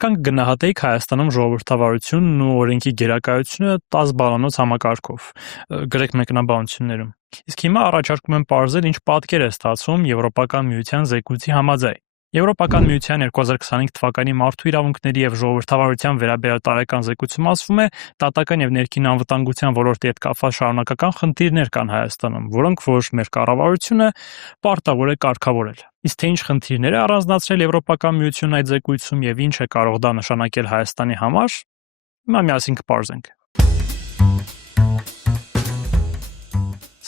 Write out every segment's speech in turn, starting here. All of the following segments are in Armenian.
Պատկան կգնահատեիք Հայաստանում ժողովրդավարությունն ու օրենքի գերակայությունը 10 բալանոց համակարգով, գրեք մեկնաբանություններում։ Իսկ հիմա առաջարկում եմ պարզել, ինչ պատկեր է ստացվում Եվրոպական միության զեկույցի համաձայն։ Եվրոպական միության 2025 թվականի մարդու իրավունքների եւ ժողովրդավարության վերաբերյալ տարեկան զեկույցում ասվում է, դատական եւ ներքին անվտանգության ոլորտի հետ կապված շարունակական խնդիրներ կան Հայաստանում, որոնք ոչ մեր կառավարությունը պարտավոր է կարգավորել։ Իսկ թե ինչ խնդիրներ է առանձնացրել Եվրոպական միությունն այդ զեկույցում եւ ինչ է կարող դա նշանակել Հայաստանի համար, հիմա միասին կպարզենք։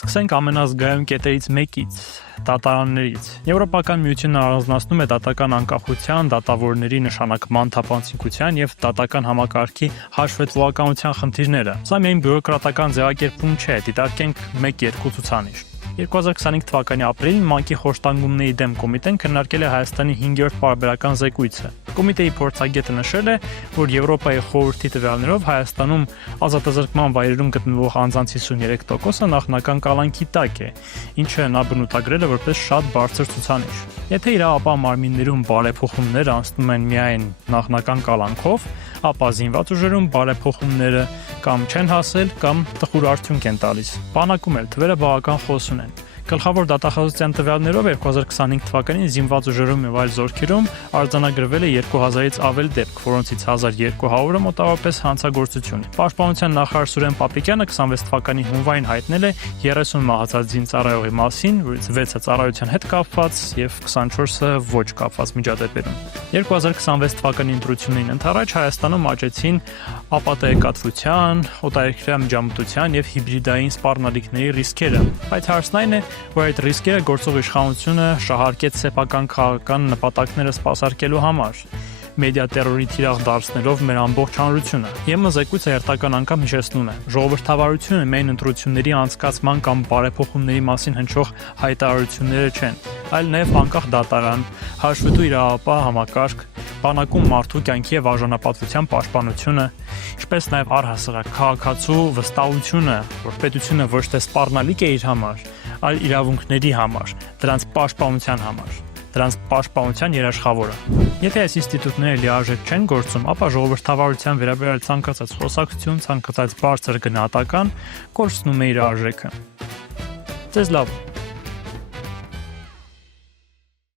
Սկսենք ամենազգայուն կետերից մեկից՝ դատարաններից։ Եվրոպական միությունն առանձնացնում է դատական անկախության, դատավորների նշանակման թափանցիկության եւ դատական համակարգի հաշվետվողականության խնդիրները։ Սա միայն բյուրոկրատական ձևակերպում չէ, դիտարկենք 1-2 ցուցանիշ։ 2025 թվականի ապրիլին ՄԱԿ-ի խոշտանգումների դեմ կոմիտեն քննարկել է Հայաստանի 5-րդ պարբերական զեկույցը։ Կոմիտեի փորձագետը նշել է, որ Եվրոպայի խորհրդի տվյալներով Հայաստանում ազատազրկման վայրերում գտնվող անձանց 53%-ը նախնական կալանքի տակ է, ինչը նա բնութագրել է որպես շատ բարձր ցուցանիշ։ Եթե իրավապահ մարմիններում բարեփոխումներ անցնում են միայն նախնական կալանքով, ապա զինված ուժերում բարեփոխումները կամ չեն հասել, կամ տխուր արդյունք են տալիս։ Բանակում էլ թվերը բավական խոսուն են։ Գլխավոր դատախազության տվյալներով 2025 թվականին զինված ուժերում եւ այլ զորքերում արձանագրվել է 2000-ից ավել դեպք, որոնցից 1200-ը մոտավորապես հանցագործություն։ Պաշտպանության նախարար Սուրեն Պապիկյանը 26 թվականի հունվարին հայտնել է 30 մահացած զինծառայողի մասին, որից 6-ը ծառայության հետ կապված եւ 24-ը ոչ կապված միջադեպերում։ 2026 թվականի ընտրություններին ընդառաջ Հայաստանում աճեցին ապատեկատվության, օտարերկրյա միջամտության եւ հիբրիդային սպառնալիքների ռիսկերը, բայց հարցն այն է, որ այդ ռիսկերը գործող իշխանությունը շահարկեց սեփական քաղաքական նպատակները սպասարկելու համար, մեդիա տերորի թիրախ դարձնելով մեր ամբողջ հանրությունը։ ԵՄ զեկույցը հերթական անգամ հիշեցնում է, ժողովրդավարությունը միայն ընտրությունների անցկացման կամ բարեփոխումների մասին հնչող հայտարարությունները չեն, այլ նաև անկախ դատարան, հաշվետու իրավապահ համակարգ, բանակում մարդու կյանքի եւ արժանապատվության պաշտպանությունը, ինչպես նաև առհասարակ քաղաքացու վստահությունը, որ պետությունը ոչ թե սպառնալիք է իր համար, այլ իրավունքների համար, դրանց պաշտպանության համար, դրանց պաշտպանության երաշխավորը։ Եթե այս ինստիտուտները լիարժեք չեն գործում, ապա ժողովրդավարության վերաբերյալ ցանկացած խոսակցություն, ցանկացած բարձր գնահատական կորցնում է իր արժեքը։ Ձեզ լավ